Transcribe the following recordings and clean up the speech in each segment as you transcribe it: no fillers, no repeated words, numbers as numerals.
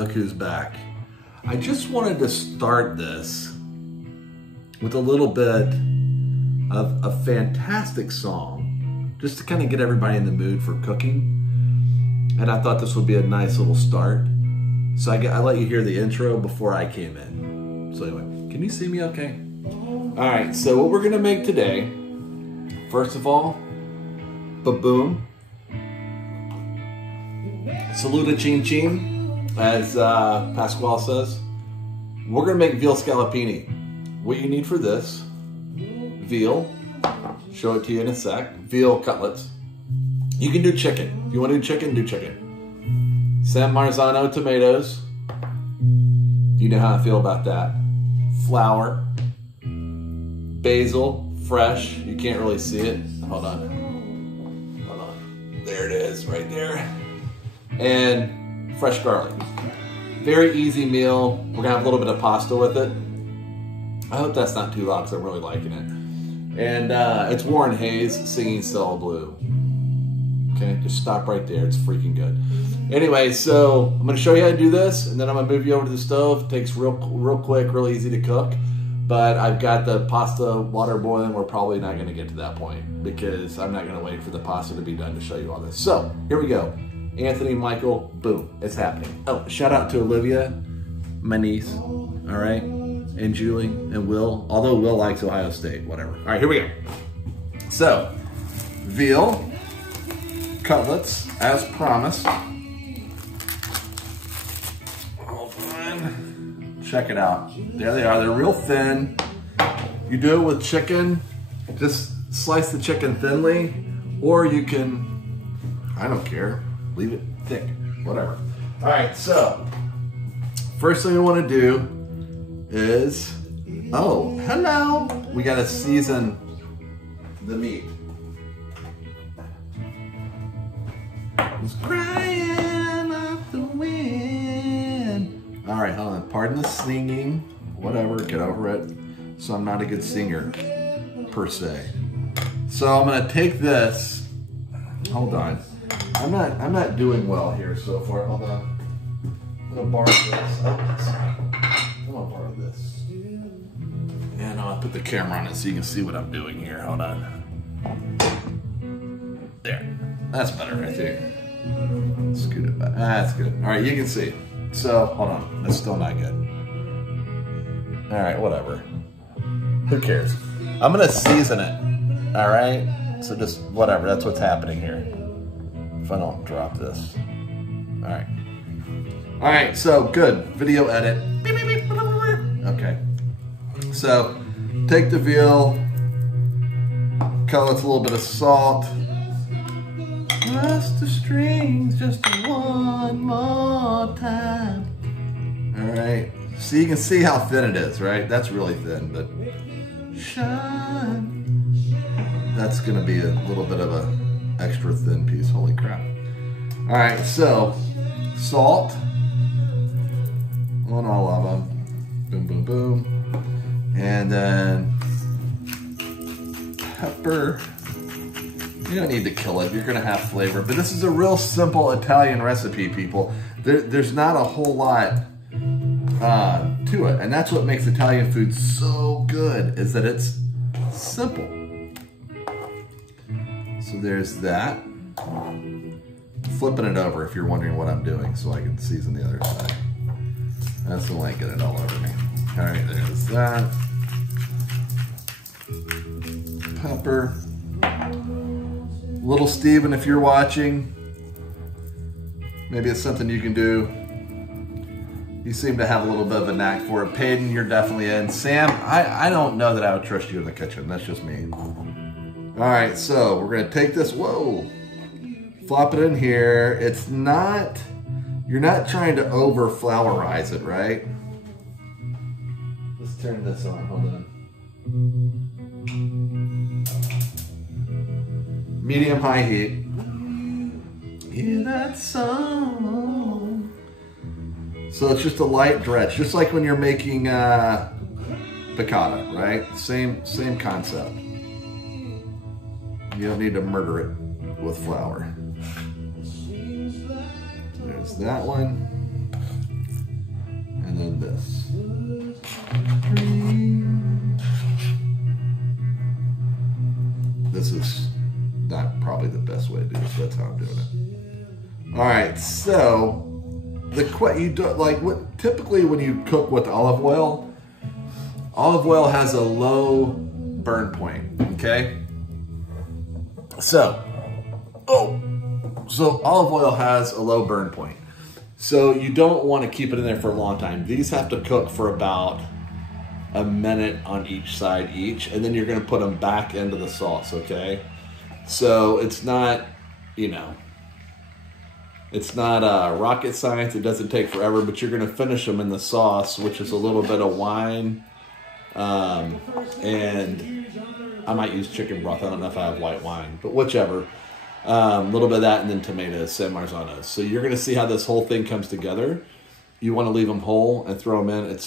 look who's back. I just wanted to start this with a little bit of a fantastic song, just to kind of get everybody in the mood for cooking. And I thought this would be a nice little start. So I let you hear the intro before I came in. So anyway, can you see me okay? All right, so what we're gonna make today, first of all, ba-boom. Saluta chin chin, as Pasquale says. We're gonna make veal scallopini. What you need for this, veal, show it to you in a sec, veal cutlets. You can do chicken. If you wanna do chicken, do chicken. Some Marzano tomatoes. You know how I feel about that. Flour, basil, fresh. You can't really see it. Hold on. Hold on. There it is, right there. And fresh garlic. Very easy meal. We're gonna have a little bit of pasta with it. I hope that's not too loud because I'm really liking it. And it's Warren Hayes singing Stella Blue. Okay, just stop right there. It's freaking good. Anyway, so I'm gonna show you how to do this, and then I'm gonna move you over to the stove. It takes real quick, real easy to cook. But I've got the pasta water boiling. We're probably not gonna get to that point because I'm not gonna wait for the pasta to be done to show you all this. So here we go. Anthony, Michael, boom, it's happening. Oh, shout out to Olivia, my niece, all right? And Julie and Will, although Will likes Ohio State, whatever. All right, here we go. So, veal cutlets, as promised. Hold on. Check it out. There they are. They're real thin. You do it with chicken. Just slice the chicken thinly, or you can, I don't care, leave it thick, whatever. All right, so first thing we want to do is, oh, hello. We got to season the meat. It's crying off the wind. All right, hold on. Pardon the singing. Whatever, get over it. So I'm not a good singer, per se. So I'm gonna take this. Hold on. I'm not doing well here so far. Hold on. I'm gonna borrow this. Oh, sorry. I'm gonna borrow this. And I'll put the camera on it so you can see what I'm doing here. Hold on. There. That's better, I think. Scoot it back. That's good. All right, you can see. So, hold on. That's still not good. All right, whatever. Who cares? I'm gonna season it. All right? So just whatever. That's what's happening here. If I don't drop this. All right. All right, so good. Video edit. Okay. So, take the veal, cutlets, a little bit of salt. Press the strings just one more time. All right, so you can see how thin it is, right? That's really thin, but shine. That's gonna be a little bit of a extra thin piece, holy crap. All right, so salt on all of them. Boom, boom, boom. And then pepper. You don't need to kill it, you're gonna have flavor. But this is a real simple Italian recipe, people. There's not a whole lot to it. And that's what makes Italian food so good, is that it's simple. So there's that. Flipping it over if you're wondering what I'm doing so I can season the other side. That's the way I get it all over me. All right, there's that. Pepper. Little Steven, if you're watching, maybe it's something you can do. You seem to have a little bit of a knack for it. Peyton, you're definitely in. Sam, I don't know that I would trust you in the kitchen. That's just me. All right, so we're gonna take this, whoa, flop it in here. It's not, you're not trying to over flourize it, right? Let's turn this on, hold on. Medium high heat. Hear that song. So it's just a light dredge, just like when you're making piccata, right? Same concept. You don't need to murder it with flour. There's that one. This is not probably the best way to do this, but that's how I'm doing it. All right, so typically when you cook with olive oil has a low burn point, okay? So olive oil has a low burn point. So you don't want to keep it in there for a long time. These have to cook for about a minute on each side and then you're going to put them back into the sauce, okay? So it's not, it's not rocket science. It doesn't take forever, but you're going to finish them in the sauce, which is a little bit of wine, and I might use chicken broth. I don't know if I have white wine, but whichever. A little bit of that, and then tomatoes, San Marzano. So you're going to see how this whole thing comes together. You want to leave them whole and throw them in. It's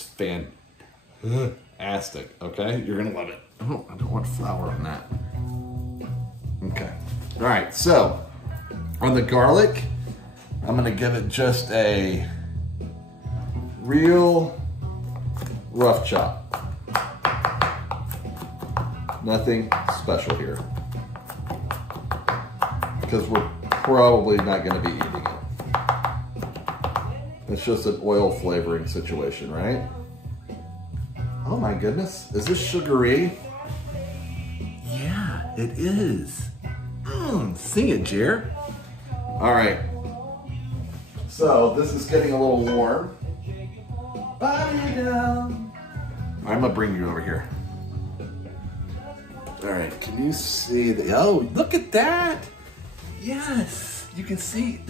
fantastic, okay? You're going to love it. Oh, I don't want flour on that. Okay. All right, so on the garlic, I'm going to give it just a real rough chop. Nothing special here, because we're probably not going to be eating it. It's just an oil flavoring situation, right? Oh my goodness, is this sugary? Yeah, it is. Sing it, Jer. All right. So this is getting a little warm. Body down. I'm gonna bring you over here. All right, can you see the, oh, look at that. Yes, you can see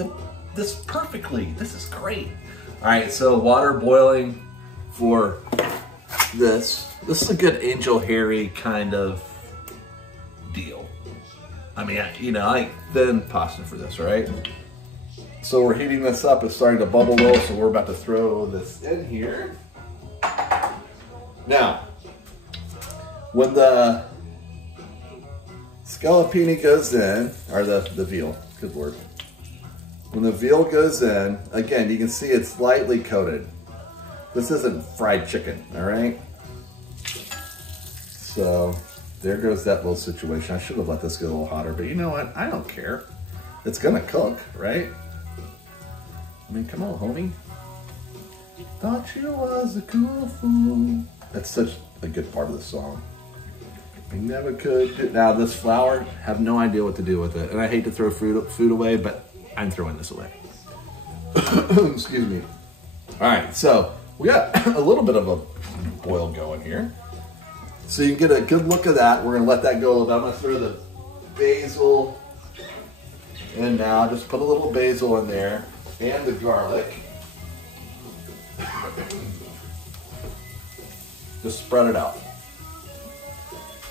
this perfectly. This is great. All right, so water boiling for this. This is a good Angel Harry kind of deal. I mean, I thin pasta for this, right? So we're heating this up. It's starting to bubble a little, so we're about to throw this in here. Now, when the scallopini goes in, or the veal, good word. When the veal goes in, again, you can see it's lightly coated. This isn't fried chicken, all right? So there goes that little situation. I should have let this get a little hotter, but you know what? I don't care. It's gonna cook, right? I mean, come on, homie. Thought you was a cool fool. That's such a good part of the song. I never could. Now this flour, have no idea what to do with it. And I hate to throw food away, but I'm throwing this away. Excuse me. All right, so we got a little bit of a boil going here. So you can get a good look of that. We're gonna let that go a little bit. I'm gonna throw the basil in now. Just put a little basil in there and the garlic. Just spread it out.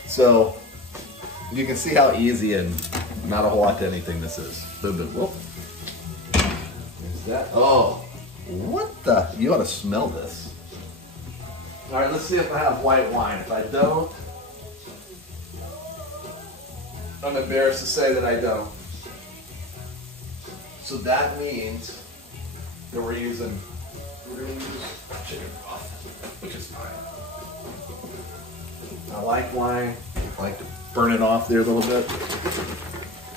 So you can see how easy and not a whole lot to anything this is. Boom, boom, whoop. There's that. Oh, what the? You ought to smell this. All right, let's see if I have white wine. If I don't, I'm embarrassed to say that I don't. So that means that we're gonna use chicken broth, which is fine. I like wine. I like to burn it off there a little bit.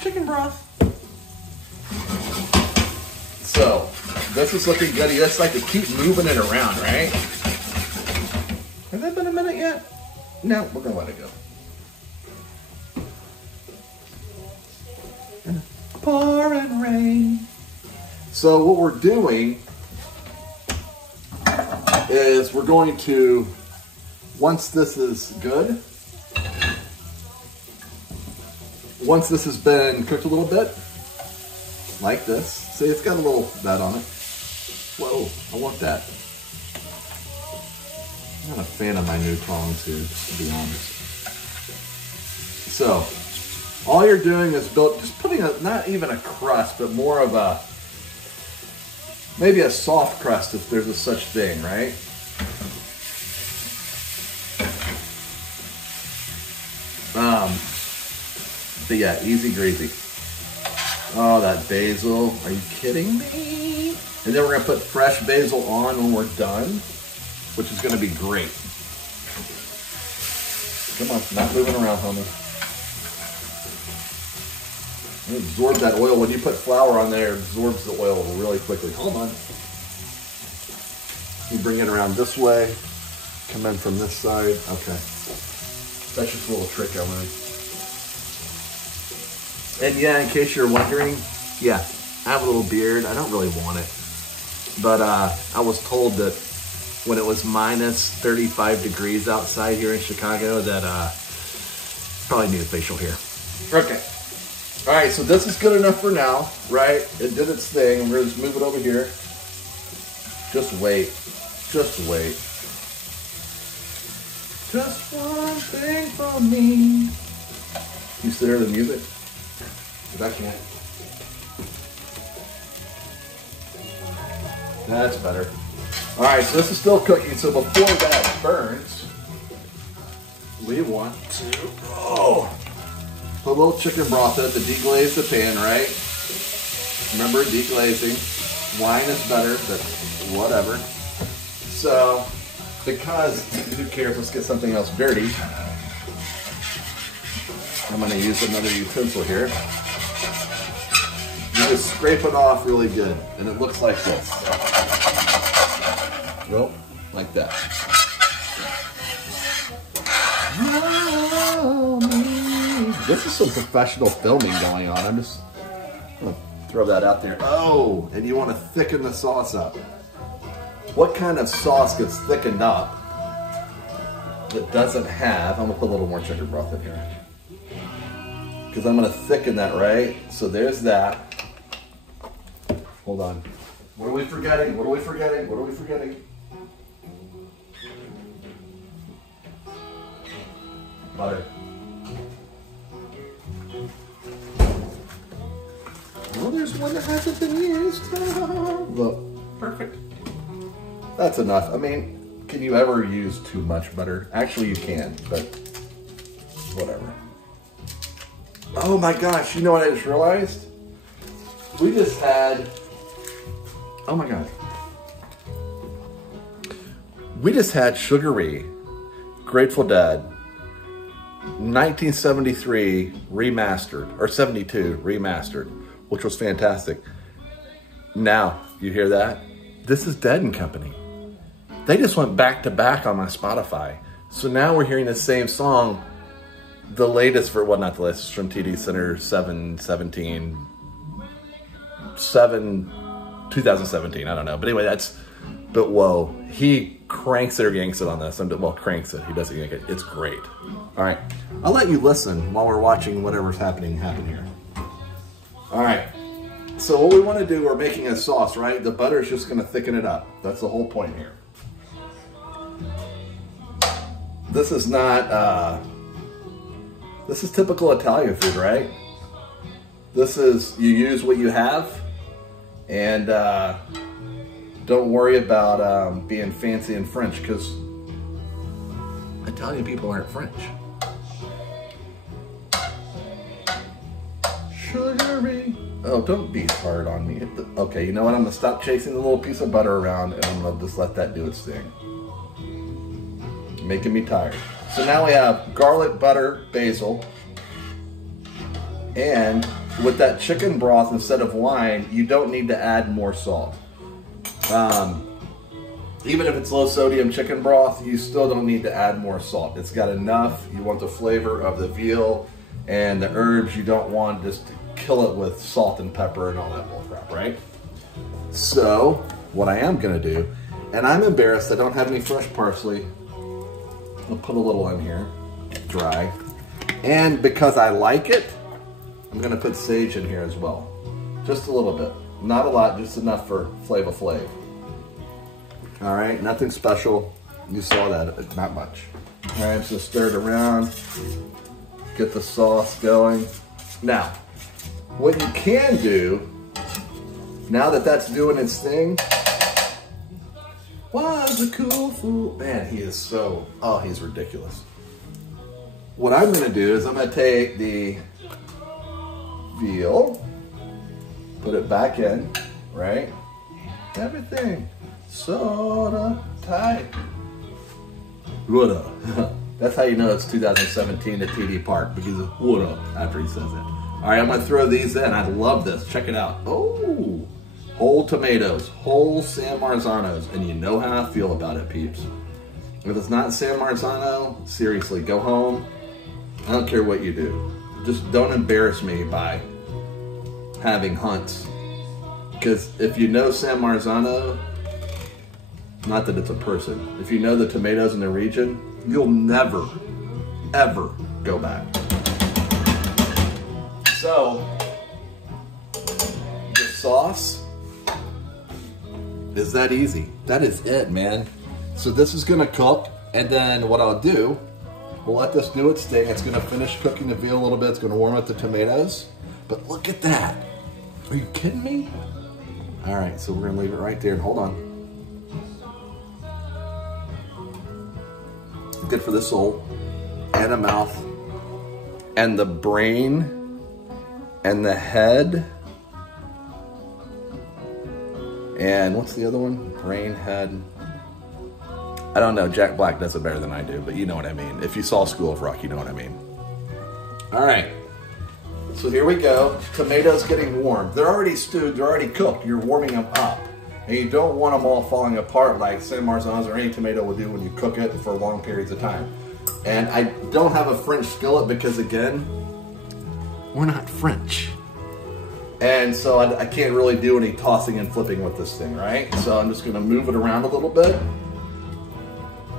Chicken broth. So this is looking good. You just like to keep moving it around, right? Has that been a minute yet? No, we're gonna let it go. Pouring rain. So what we're doing is we're going to, once this is good, once this has been cooked a little bit, like this, see it's got a little that on it. Whoa, I want that. I'm not a fan of my new tongs here, to be honest. So, all you're doing is just putting not even a crust, but more of a, maybe a soft crust if there's a such thing, right? But yeah, easy greasy. Oh, that basil, are you kidding me? And then we're gonna put fresh basil on when we're done. which is gonna be great. Come on, not moving around, homie. You absorb that oil. When you put flour on there, it absorbs the oil really quickly. Hold on. You bring it around this way. Come in from this side. Okay. That's just a little trick I learned. And yeah, in case you're wondering, yeah, I have a little beard. I don't really want it. But I was told that when it was minus 35 degrees outside here in Chicago that probably need a facial hair. Okay. All right, so this is good enough for now, right? It did its thing. We're gonna just move it over here. Just wait. Just wait. Just one thing from me. You still hear the music? Because I can't. That's better. All right, so this is still cooking. So before that burns, we want to put a little chicken broth in it to deglaze the pan, right? Remember, deglazing. Wine is better, but whatever. So, because who cares, let's get something else dirty. I'm gonna use another utensil here. You just scrape it off really good, and it looks like this. Well, like that. This is some professional filming going on. I'm just gonna throw that out there. Oh, and you want to thicken the sauce up. What kind of sauce gets thickened up that doesn't have, I'm gonna put a little more chicken broth in here. Because I'm gonna thicken that, right? So there's that. Hold on. What are we forgetting? What are we forgetting? What are we forgetting? Butter. Well, there's one that hasn't been used. Look, perfect. That's enough. I mean, can you ever use too much butter? Actually, you can, but whatever. Oh my gosh, you know what I just realized? We just had, oh my God. We just had Sugary, Grateful Dead, 1973 remastered, or 72 remastered, which was fantastic. Now, you hear that? This is Dead & Company. They just went back to back on my Spotify. So now we're hearing the same song, the latest for, well, not the latest, from TD Center 2017, I don't know. But anyway, but whoa, he cranks it or yanks it on this. Well, cranks it, he doesn't yank it. It's great. All right, I'll let you listen while we're watching whatever's happen here. All right, so what we want to do, we're making a sauce, right? The butter is just going to thicken it up. That's the whole point here. This is not, this is typical Italian food, right? This is, you use what you have, and don't worry about being fancy and French, because Italian people aren't French. Sugary. Oh, don't be hard on me. Okay, you know what? I'm gonna stop chasing the little piece of butter around, and I'm gonna just let that do its thing. Making me tired. So now we have garlic, butter, basil, and with that chicken broth instead of wine, you don't need to add more salt. Even if it's low sodium chicken broth, you still don't need to add more salt. It's got enough. You want the flavor of the veal and the herbs. You don't want just to kill it with salt and pepper and all that bullcrap, right? So what I am gonna do, and I'm embarrassed I don't have any fresh parsley. I'll put a little in here, dry. And because I like it, I'm gonna put sage in here as well. Just a little bit. Not a lot, just enough for Flavor Flav. All right, nothing special. You saw that, not much. All right, so stir it around, get the sauce going. Now, what you can do, now that that's doing its thing, was a cool fool. Man, he is so, oh, he's ridiculous. What I'm gonna do is I'm gonna take the veal, put it back in, right? Everything sort of tight. What up? That's how you know it's 2017 at TD Park, because it's what up after he says it. All right, I'm gonna throw these in. I love this. Check it out. Oh, whole tomatoes, whole San Marzanos, and you know how I feel about it, peeps. If it's not San Marzano, seriously, go home. I don't care what you do. Just don't embarrass me by having hunts. Because if you know San Marzano, not that it's a person, if you know the tomatoes in the region, you'll never, ever go back. So, the sauce is that easy. That is it, man. So this is gonna cook, and then what I'll do, we'll let this do its thing. It's gonna finish cooking the veal a little bit. It's gonna warm up the tomatoes. But look at that. Are you kidding me? All right, so we're gonna leave it right there, and hold on. Good for the soul and the mouth and the brain and the head. And what's the other one? Brain, head. I don't know, Jack Black does it better than I do, but you know what I mean. If you saw School of Rock, you know what I mean. All right, so here we go. Tomatoes getting warm. They're already stewed, they're already cooked. You're warming them up. And you don't want them all falling apart like San Marzano's or any tomato will do when you cook it for long periods of time. And I don't have a French skillet because, again, we're not French. And so I can't really do any tossing and flipping with this thing, right? So I'm just gonna move it around a little bit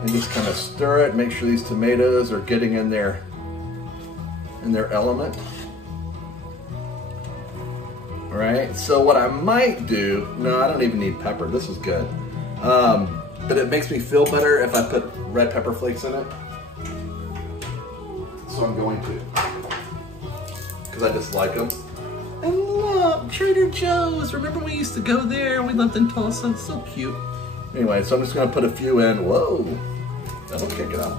and just kind of stir it, make sure these tomatoes are getting in their element. All right, so what I might do, no, I don't even need pepper, this is good. But it makes me feel better if I put red pepper flakes in it. So I'm going to, because I just like them. And look, Trader Joe's, remember we used to go there, we lived in Tulsa, it's so cute. Anyway, so I'm just gonna put a few in, whoa, that'll kick it up.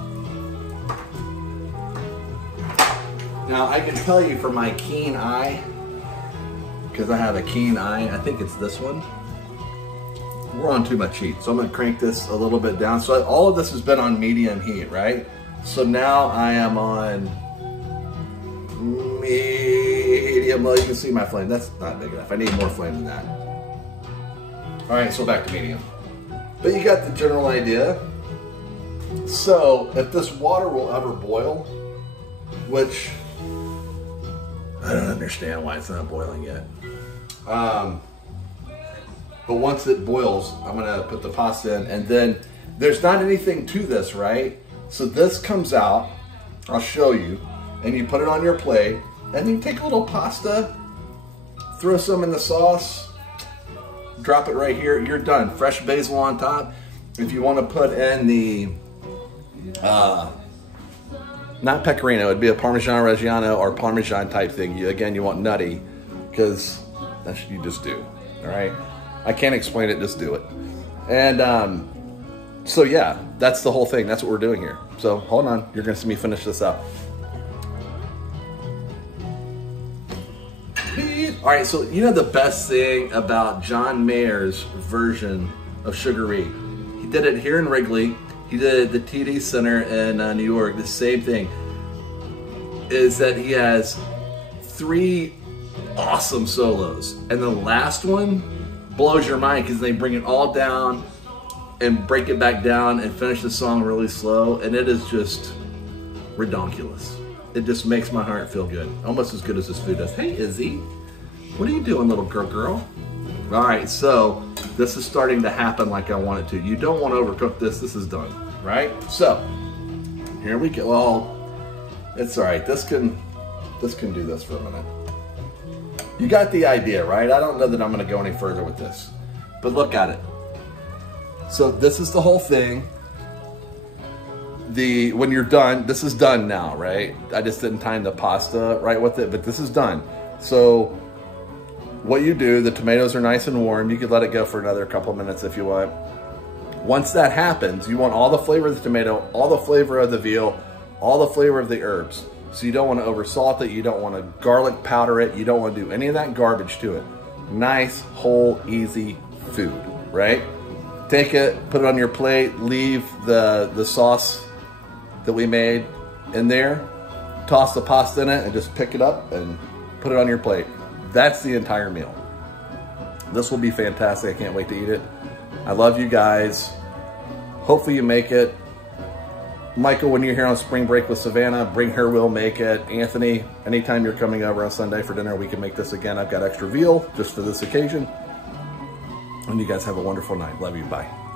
Now I can tell you from my keen eye, because I have a keen eye, I think it's this one. We're on too much heat, so I'm gonna crank this a little bit down. So all of this has been on medium heat, right? So now I am on medium, well you can see my flame, that's not big enough. I need more flame than that. All right, so back to medium. But you got the general idea. So if this water will ever boil, which I don't understand why it's not boiling yet. But once it boils, I'm gonna put the pasta in, and then there's not anything to this, right? So this comes out, I'll show you, and you put it on your plate, and then you take a little pasta, throw some in the sauce, drop it right here, you're done. Fresh basil on top. If you wanna put in the, not pecorino, it'd be a Parmesan Reggiano or Parmesan type thing. Again, you want nutty, because that's what you just do, all right? I can't explain it, just do it. And so yeah, that's the whole thing. That's what we're doing here. So hold on, you're gonna see me finish this up. All right, so you know the best thing about John Mayer's version of Sugar-E? He did it here in Wrigley. He did the TD Center in New York, the same thing, is that he has 3 awesome solos. And the last one blows your mind because they bring it all down and break it back down and finish the song really slow. And it is just redonkulous. It just makes my heart feel good. Almost as good as this food does. Hey, Izzy, what are you doing, little girl? All right, so this is starting to happen like I want it to. You don't want to overcook this. This is done, right? So here we go. Well, it's all right. This can do this for a minute. You got the idea, right? I don't know that I'm going to go any further with this, but look at it. So this is the whole thing. When you're done, this is done now, right? I just didn't time the pasta right with it, but this is done. So what you do, the tomatoes are nice and warm. You could let it go for another couple of minutes if you want. Once that happens, you want all the flavor of the tomato, all the flavor of the veal, all the flavor of the herbs. So you don't want to over salt it. You don't want to garlic powder it. You don't want to do any of that garbage to it. Nice, whole, easy food, right? Take it, put it on your plate, leave the sauce that we made in there, toss the pasta in it, and just pick it up and put it on your plate. That's the entire meal. This will be fantastic. I can't wait to eat it. I love you guys. Hopefully you make it. Michael, when you're here on spring break with Savannah, bring her, we'll make it. Anthony, anytime you're coming over on Sunday for dinner, we can make this again. I've got extra veal just for this occasion. And you guys have a wonderful night. Love you. Bye.